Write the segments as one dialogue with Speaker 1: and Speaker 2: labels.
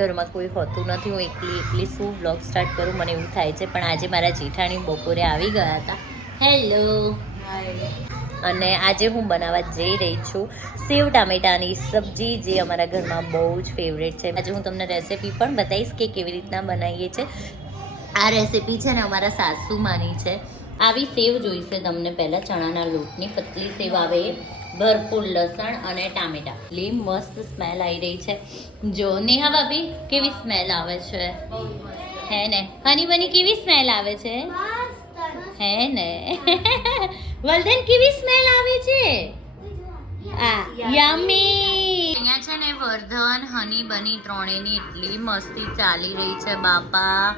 Speaker 1: ઘરમાં કોઈ હોતું નથી હું એકલી એકલી શું બ્લોગ સ્ટાર્ટ કરું મને એવું થાય છે. પણ આજે મારા જેઠાણી બપોરે આવી ગયા હતા. હેલો અને આજે હું બનાવવા જઈ રહી છું સેવ ટામેટાની સબ્જી જે અમારા ઘરમાં બહુ જ ફેવરેટ છે. આજે હું તમને રેસીપી પણ બતાવીશ કે કેવી રીતના બનાવીએ છીએ આ રેસીપી છે ને અમારા સાસુમાની છે. આવી સેવ જોઈશે તમને પહેલાં ચણાના લોટની પતલી સેવ આવે. એ ભરપૂર લસણ અને ટામેટા. એટલી મસ્ત સ્મેલ આવી રહી છે. જો નેહા ભાભી કેવી સ્મેલ આવે છે? હે ને? હની બની કેવી સ્મેલ આવે છે? હે ને? વલધન કેવી સ્મેલ આવે છે? આ યમી અહીંયા છે ને વર્ધન હની બની ત્રણેયની એટલી મસ્તી ચાલી રહી છે બાપા.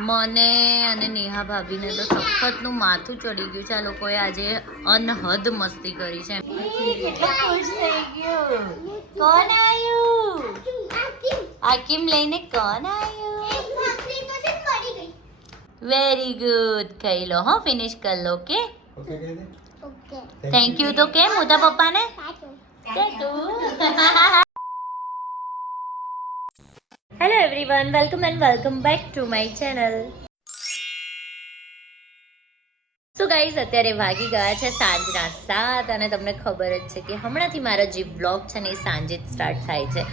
Speaker 1: મને અને નેહા ભાભીને તો સખતનું માથું ચડી ગયું છે. આ લોકોએ આજે અનહદ મસ્તી કરી છે. કોણ આવ્યું આકીમ લઈને કોણ આવ્યું? વેરી ગુડ ખાઈ લો હો ફિનિશ કરી લો કે થેન્ક યુ તો કેમ? મોટા પપ્પાને? Hello everyone welcome and welcome back to my channel so guys અત્યારે વાગી ગયા છે સાંજના સાત અને તમને ખબર જ છે કે હમણાંથી મારા જે બ્લોગ છે ને એ સાંજે જ સ્ટાર્ટ થાય છે.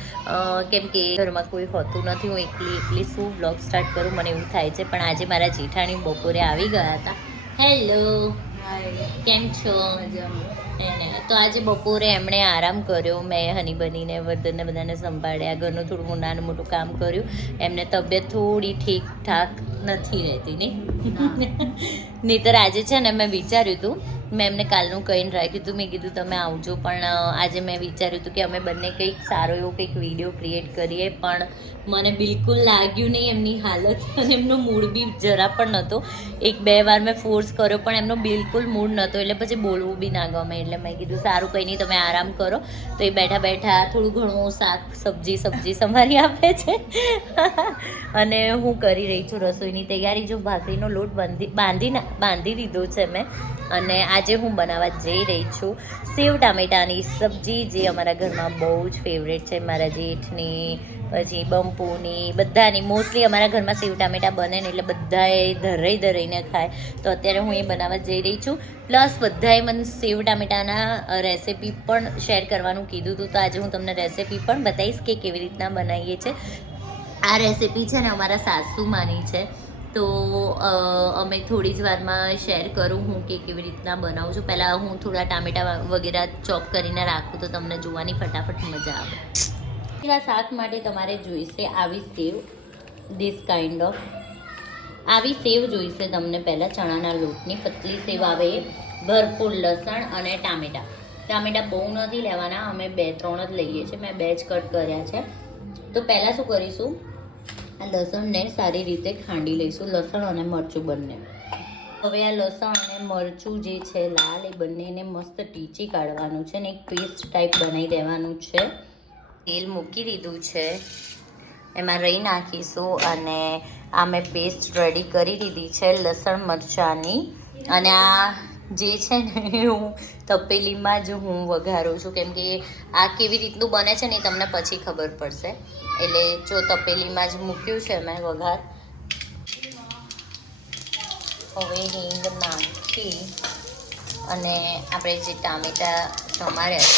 Speaker 1: કેમ કે ઘરમાં કોઈ હોતું નથી, હું એકલી એકલી શું બ્લોગ સ્ટાર્ટ કરું, મને એવું થાય છે. પણ આજે મારા જેઠાણી બપોરે આવી ગયા હતા. હેલો કેમ છો? એને તો આજે બપોરે એમણે આરામ કર્યો. મેં હની બનીને વર્ધનને બધાને સંભાળ્યા. ઘરનું થોડું નાનું મોટું કામ કર્યું. એમને તબિયત થોડી ઠીક ઠાક નથી રહેતી, નહીં? નહીતર આજે છે ને મેં વિચાર્યું હતું મેં એમને કાલનું કહીને રાખ્યું હતું મેં કીધું તમે આવજો, પણ આજે મેં વિચાર્યું હતું કે અમે બંને કંઈક સારો એવો કંઈક વીડિયો ક્રિએટ કરીએ, પણ મને બિલકુલ લાગ્યું નહીં એમની હાલત, અને એમનો મૂડ બી જરા પણ નહોતો. એક બે વાર મેં ફોર્સ કર્યો, પણ એમનો બિલકુલ મૂડ નહોતો, એટલે પછી બોલવું બી ના ગમે, એટલે મેં કીધું સારું, કંઈ નહીં, તમે આરામ કરો. તો એ બેઠા બેઠા થોડું ઘણું શાક, સબ્જી સબ્જી સંભારી આપે છે. અને હું કરી રહી છું રસોઈની તૈયારી જો ભાખરીનો લોટ બાંધી બાંધી બાંધી દીધો છે મેં. અને આજે હું બનાવવા જઈ રહી છું સેવ ટામેટાની સબ્જી, જે અમારા ઘરમાં બહુ જ ફેવરેટ છે. મારા જેઠની, પછી બંપુની, બધાની. મોસ્ટલી અમારા ઘરમાં સેવ ટામેટા બને ને એટલે બધાએ ધરાઈ ધરાઈને ખાય. તો અત્યારે હું એ બનાવવા જઈ રહી છું. પ્લસ બધાએ મને સેવ ટામેટાના રેસિપી પણ શેર કરવાનું કીધું હતું તો આજે હું તમને રેસીપી પણ બતાવીશ કે કેવી રીતના બનાવીએ છીએ આ રેસિપી છે ને અમારા સાસુમાની છે. તો અમે થોડી જ વારમાં શેર કરું હું કે કેવી રીતના બનાવું છું. પહેલાં હું થોડા ટામેટા વગેરે ચોપ કરીને રાખું તો તમને જોવાની ફટાફટ મજા આવે. પેલા શાક માટે તમારે જોઈશે આવી સેવ ધીસ કાઇન્ડ ઓફ આવી સેવ જોઈશે તમને પહેલાં ચણાના લોટની. પતલી સેવ આવે, ભરપૂર લસણ અને ટામેટા. ટામેટા બહુ નથી લેવાના, અમે બે ત્રણ જ લઈએ છીએ. મેં બે જ કટ કર્યા છે. તો પહેલાં શું કરીશું? લસણને સારી રીતે ખાંડી લઈશું, લસણ અને મરચું બંને. હવે આ લસણ અને મરચું જે છે લાલ, એ બંનેને મસ્ત ટીચી કાઢવાનું છે ને એક પેસ્ટ ટાઈપ બનાવી દેવાનું છે. તેલ મૂકી દીધું છે. એમાં રહી નાખીશું અને આ મેં પેસ્ટ રેડી કરી દીધી છે લસણ મરચાંની. અને આ જે છે ને હું તપેલીમાં જ હું વઘારું છું. કેમ કે આ કેવી રીતનું બને છે ને તમને પછી ખબર પડશે. એટલે જો તપેલીમાં જ મૂક્યું છે મેં વઘાર. હવે હિંગ નાખી અને આપણે જે ટામેટા સમાર્યા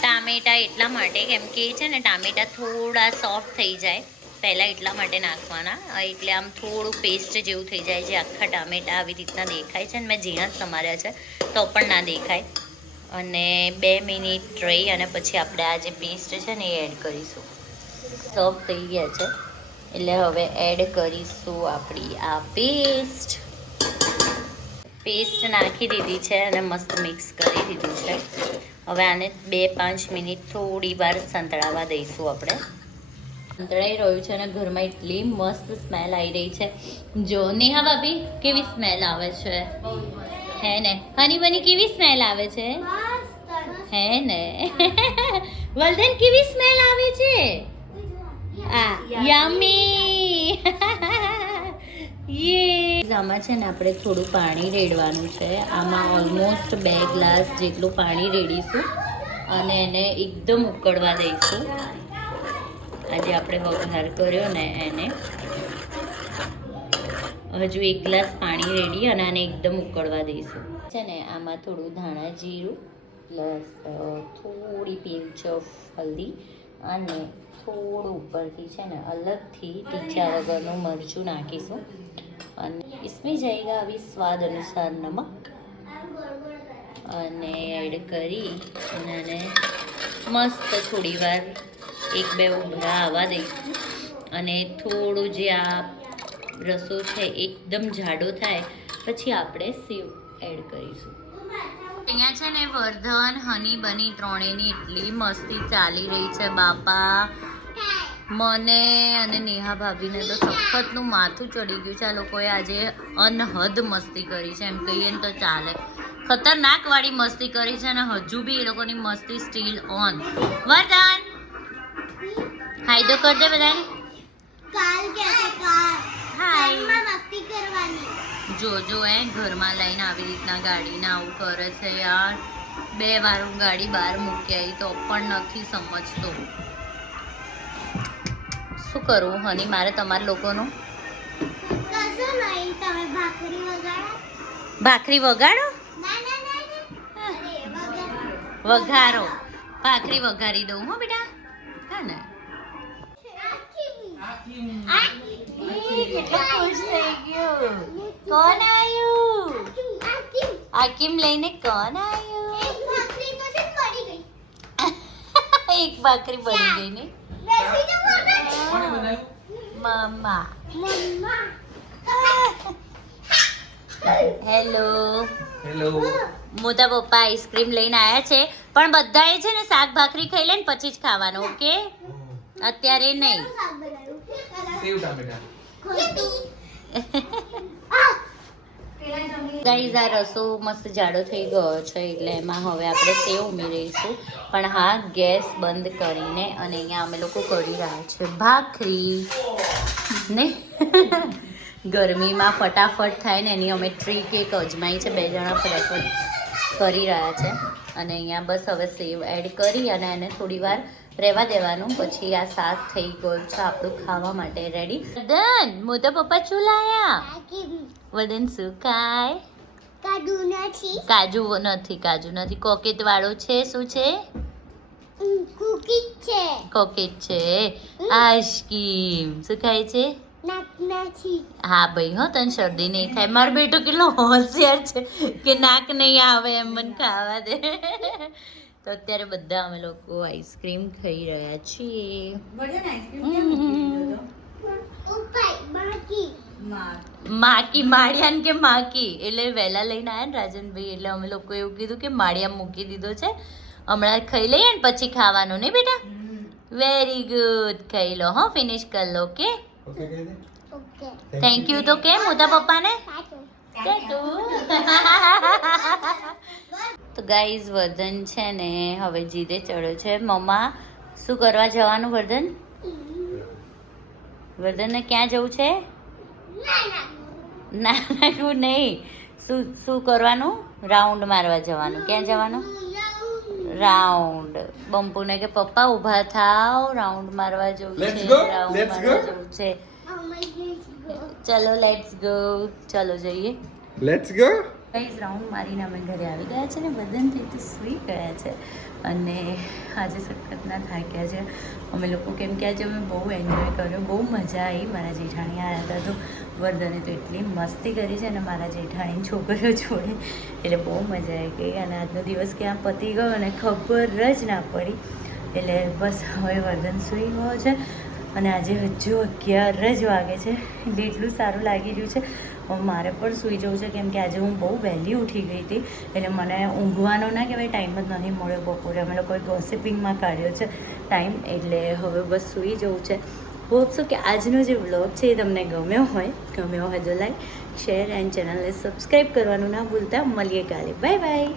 Speaker 1: ટામેટા એટલા માટે કેમ કે છે ને ટામેટા થોડા સોફ્ટ થઈ જાય. પહેલાં એટલા માટે નાખવાના. એટલે આમ થોડું પેસ્ટ જેવું થઈ જાય છે, આખા ટામેટા આવી રીતના દેખાય છે, અને મેં ઝીણા જ સમાર્યા છે, તો પણ ના દેખાય. અને બે મિનિટ રહી, અને પછી આપણે આ જે પેસ્ટ છે ને એ એડ કરીશું. સર્વ થઈ ગયા છે. એટલે હવે એડ કરીશું આપણી આ પેસ્ટ પેસ્ટ નાખી દીધી છે અને મસ્ત મિક્સ કરી દીધું છે. હવે આને બે પાંચ મિનિટ થોડી વાર સંતળાવા દઈશું આપણે. સંતળાઈ રહ્યું છે અને ઘરમાં એટલી મસ્ત સ્મેલ આવી રહી છે. જો નેહા ભાભી કેવી સ્મેલ આવે છે? હે ને? હની બની કેવી સ્મેલ આવે છે? હે ને? વલધન કેવી સ્મેલ આવે છે? આ યમી યે આમાં છે ને આપણે થોડું પાણી રેડવાનું છે. આમાં ઓલમોસ્ટ બે ગ્લાસ જેટલું પાણી રેડીશું. અને એને એકદમ ઉકળવા દઈશું. આજે આપણે વઘાર કર્યો ને એને. હજુ એક ગ્લાસ પાણી રેડી અને આને એકદમ ઉકળવા દઈશું. છે ને, આમાં થોડું ધાણા જીરું, પ્લસ થોડી પિંચ ઓફ હલ્દી અને થોડું ઉપરથી છે ને, અલગથી ટીચા વગરનું મરચું નાખીશું. અને ઇસમે જઈગા આવી સ્વાદ અનુસાર નમક. અને એડ કરી અને મસ્ત થોડી વાર એક બે ઉભરા આવવા દઈશું અને થોડું જે આ રસો છે એકદમ જાડો થાય, પછી આપણે સેવ એડ કરીશું. અહીંયા છે ને વર્ધન, હની બની ત્રણેયની એટલી મસ્તી ચાલી રહી છે, બાપા. મને અને નેહા ભાભીને તો સખતનું માથું ચડી ગયું છે. આ લોકોએ આજે અનહદ મસ્તી કરી છે. એમ કહીએ ને તો ચાલે. ખતરનાક વાળી મસ્તી કરી છે અને હજુ બી એ લોકોની મસ્તી સ્ટીલ ઓન વર્ધન! હાય તો કરજે બધાને.
Speaker 2: કાલ કે કાલ.
Speaker 1: હાય
Speaker 2: મસ્તી કરવાની.
Speaker 1: જો જો એ ઘરમાં લઈને આવી રીતના ગાડીને આવું કરે છે યાર. બે વાર હું ગાડી બહાર મૂકી આવી તો પણ નથી સમજતો. શું કરું હની મારે તમારા લોકોનું?
Speaker 2: ભાખરી વગાડો.
Speaker 1: વઘારો. ભાખરી વઘારી દઉં હો બેટા. કોણ આવ્યું આકીમ લઈને કોણ આવ્યું
Speaker 2: એક ભાખરી તો પડી ગઈ.
Speaker 1: બની ગઈ ને? મમ્મા.
Speaker 2: મમ્મા.
Speaker 1: હેલો.
Speaker 3: હેલો.
Speaker 1: મોટા પપ્પા આઈસ્ક્રીમ લઈને આવ્યા છે પણ બધાએ છે ને શાક ભાખરી ખાઈ લે ને પછી જ ખાવાનું ઓકે? અત્યારે નહીં.
Speaker 3: સેવ ટામેટા
Speaker 1: ગાઈઝ આ રસો મસ્ત જાડો થઈ ગયો છે એટલે એમાં હવે આપણે સેવ ઉમેરીશું. પણ હા ગેસ બંધ કરીને અને અહીંયા અમે લોકો કરી રહ્યા છે ભાખરી. ને? ગરમીમાં ફટાફટ થાય ને એની અમે ટ્રીક એક અજમાઈ છે બે જણા ફટાફટ કરી રહ્યા છે. અને અહીંયા બસ હવે સેવ એડ કરી અને એને થોડી વાર રહેવા દેવાનું પછી આ શાક થઈ ગયું છે આપણું ખાવા માટે રેડી વદન તો પપ્પા શું લાયા વદન શું ખાય?
Speaker 2: કાજુ નથી.
Speaker 1: કાજુ નથી કાજુ નથી. કોકેટ વાળો છે શું છે?
Speaker 2: કુકી છે.
Speaker 1: કોકેટ છે. આઈસ્ક્રીમ. શું ખાય છે? હા ભાઈ હો તને શરદી નહીં થાય. મારો બેટો કેટલો હોશિયાર છે કે નાક નહીં આવે એમ મને ખાવા દે. તો અત્યારે બધા અમે લોકો આઈસ્ક્રીમ ખાઈ રહ્યા છીએ. માકી માળિયાન કે માકી? એટલે વહેલા લઈને આવ્યા ને રાજનભાઈ એટલે અમે લોકો એવું કીધું કે માળિયા મૂકી દીધો છે. હમણાં ખાઈ લઈએ ને પછી ખાવાનું નહીં બેટા? વેરી ગુડ ખાઈ લો હો ફિનિશ કરી લો કે
Speaker 3: ઓકે કહી દે.
Speaker 2: ઓકે.
Speaker 1: થેન્ક યુ તો કેમ મોટા પપ્પાને?
Speaker 2: સાચું
Speaker 1: તો ગાઈઝ વર્ધન છે ને હવે જીદે ચડ્યો છે. મમ્મા શું કરવા જવાનું વર્ધન? વર્ધનને ક્યાં જવું છે?
Speaker 2: ના
Speaker 1: નાખવું નહીં. શું શું કરવાનું? રાઉન્ડ મારવા જવાનું. ક્યાં જવાનું? રાઉન્ડ. બંપુને કે પપ્પા ઊભા થાવ. રાઉન્ડ મારવા જવું છે. રાઉન્ડ મારવા જવું છે. ચલો લેટ્સ ગો ચલો જઈએ.
Speaker 3: લેટ્સ ગો
Speaker 1: ગાઈઝ રાઉન્ડ મારીને અમે ઘરે આવી ગયા છે ને બદનથી તો સૂઈ ગયા છે. અને આજે સખતના થાક્યા છે. અમે લોકો કેમ કે આજે અમે બહુ એન્જોય કર્યો, બહુ મજા આવી મારા જેઠાણી આવ્યા હતા તો. વર્ધને તો એટલી મસ્તી કરી છે ને મારા જેઠાણી છોકરીઓ જોડે. એટલે બહુ મજા આવી ગઈ અને આજનો દિવસ ક્યાં પતી ગયો અને ખબર જ ના પડી. એટલે બસ હવે વર્ધન સૂઈ ગયો છે. અને આજે હજુ અગિયાર જ વાગે છે. એટલે એટલું સારું લાગી રહ્યું છે. હવે મારે પણ સૂઈ જવું છે કેમ કે આજે હું બહુ વહેલી ઉઠી ગઈ હતી. એટલે મને ઊંઘવાનો ના કહેવાય, ટાઈમ જ નથી મળ્યો બપોરે. અમે લોકોએ ગોસિપિંગમાં કાઢ્યો છે ટાઈમ, એટલે હવે બસ સૂઈ જવું છે. હોપ કે આજનો જે વ્લોગ છે એ તમને ગમ્યો હોય. ગમ્યો હોય તો લાઈક શેર એન્ડ ચેનલને સબસ્ક્રાઈબ કરવાનું ના ભૂલતા. મળીએ કાલે. Bye bye